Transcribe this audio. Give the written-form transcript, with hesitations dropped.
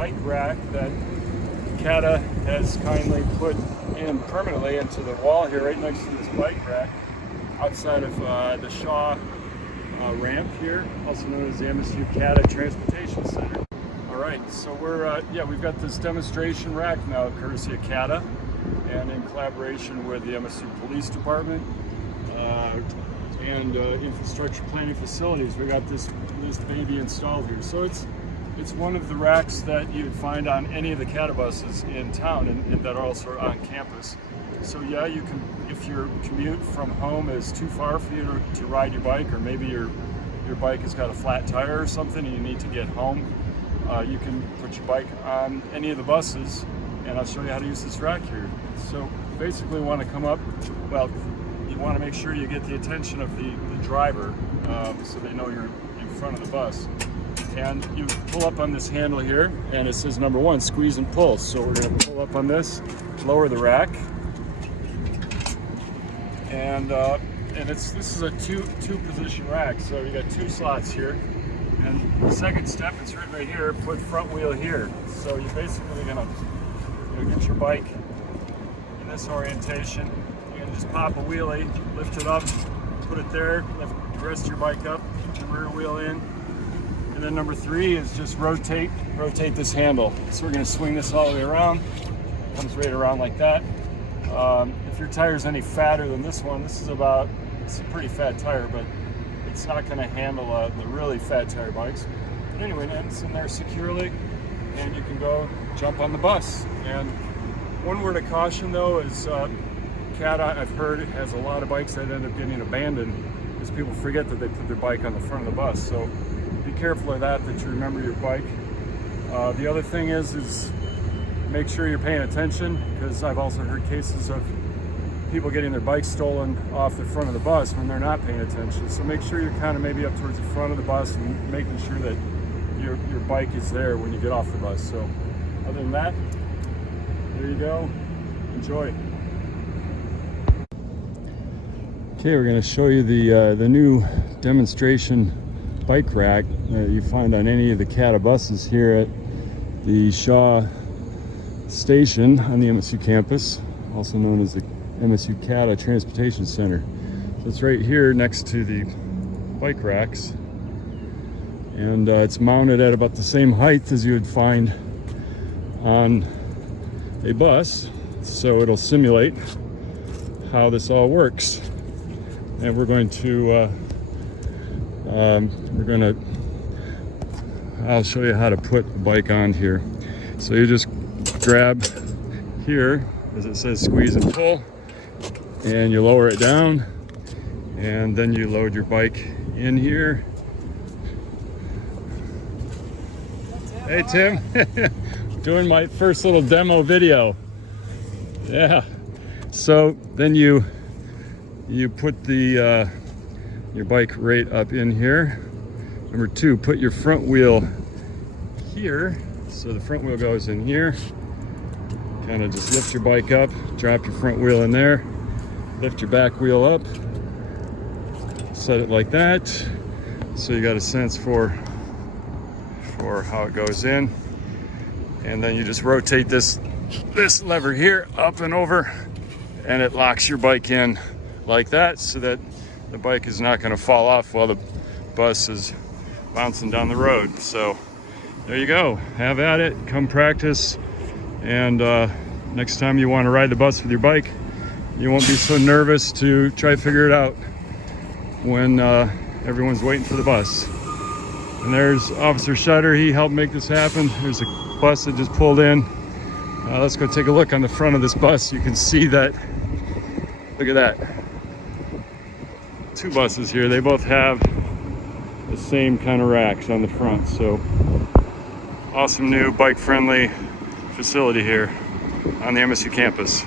bike rack that CATA has kindly put in permanently into the wall here, right next to this bike rack, outside of the Shaw ramp here, also known as the MSU CATA Transportation Center. All right, so we've got this demonstration rack now, courtesy of CATA, and in collaboration with the MSU Police Department and Infrastructure Planning Facilities. We got this baby installed here. So it's one of the racks that you'd find on any of the CATA buses in town and that are also on campus. So yeah, you can, if your commute from home is too far for you to ride your bike, or maybe your bike has got a flat tire or something and you need to get home, you can put your bike on any of the buses, and I'll show you how to use this rack here. So basically you want to come up, well, you want to make sure you get the attention of the driver so they know you're in front of the bus. And you pull up on this handle here, and it says number 1, squeeze and pull. So we're going to pull up on this, lower the rack, and this is a two position rack. So you got 2 slots here, and the second step, it's written right here, put front wheel here. So you're basically going to get your bike in this orientation. You're going to just pop a wheelie, lift it up, put it there, lift the rest of your bike up, put your rear wheel in. And then number 3 is just rotate this handle. So we're going to swing this all the way around. It comes right around like that. If your tire is any fatter than this one, it's a pretty fat tire, but it's not going to handle the really fat tire bikes. But anyway, it's in there securely, and you can go jump on the bus. And one word of caution though is CATA, I've heard, has a lot of bikes that end up getting abandoned because people forget that they put their bike on the front of the bus. So be careful of that you remember your bike. The other thing is make sure you're paying attention, because I've also heard cases of people getting their bikes stolen off the front of the bus when they're not paying attention. So make sure you're kind of maybe up towards the front of the bus and making sure that your bike is there when you get off the bus. So other than that, there you go. Enjoy. Okay, we're going to show you the new demonstration bike rack that you find on any of the CATA buses here at the Shaw station on the MSU campus, also known as the MSU CATA Transportation Center. So it's right here next to the bike racks, and it's mounted at about the same height as you would find on a bus, so it'll simulate how this all works. And we're going to I'll show you how to put the bike on here. So you just grab here, as it says, squeeze and pull, and you lower it down, and then you load your bike in here. Hey Tim, doing my first little demo video. Yeah, so then you put your bike right up in here. Number 2, put your front wheel here. So the front wheel goes in here. Kind of just lift your bike up, drop your front wheel in there, lift your back wheel up, set it like that. So you got a sense for how it goes in. And then you just rotate this lever here up and over, and it locks your bike in like that, so that the bike is not going to fall off while the bus is bouncing down the road. So there you go, have at it, come practice, and next time you want to ride the bus with your bike, you won't be so nervous to try to figure it out when everyone's waiting for the bus. And there's Officer Schutter, he helped make this happen. There's a bus that just pulled in. Let's go take a look on the front of this bus. You can see that, look at that. 2 buses here, they both have the same kind of racks on the front. So awesome new bike friendly facility here on the MSU campus.